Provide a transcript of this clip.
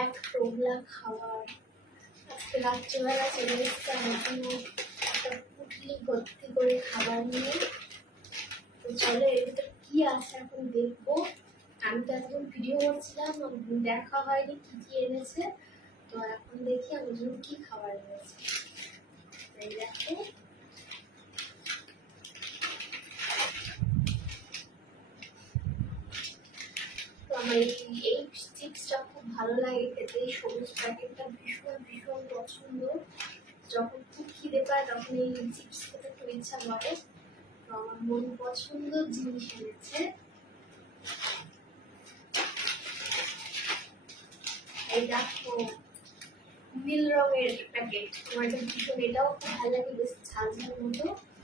এক টোবলা খাবার। আজকে রাত্রিবেলা চলে এসছে নতুন একটা পুটলি ভর্তি করে খাবার নিয়ে। তো চলো এর ভিতরে কি আছে এখন দেখবো। আমি তো একদম ভিডিও করছিলাম, দেখা হয়নি কি কি এনেছে। তো এখন দেখি আমার জন্য কি খাবার এনেছে। এই দেখো, আমার এই চিপসটা খুব ভালো লাগে খেতে। এই সবুজ প্যাকেটটা ভীষণ ভীষণ পছন্দ। যখন খুব খিদে পায় তখন এই চিপস খেতে একটু ইচ্ছা করে। তো আমার মন পছন্দ জিনিস এনেছে। এই দেখো, নীল রঙের প্যাকেট। আমার এটা ভীষণ, এটাও খুব ভালো লাগে, বেশ ঝাল ঝাল মতো।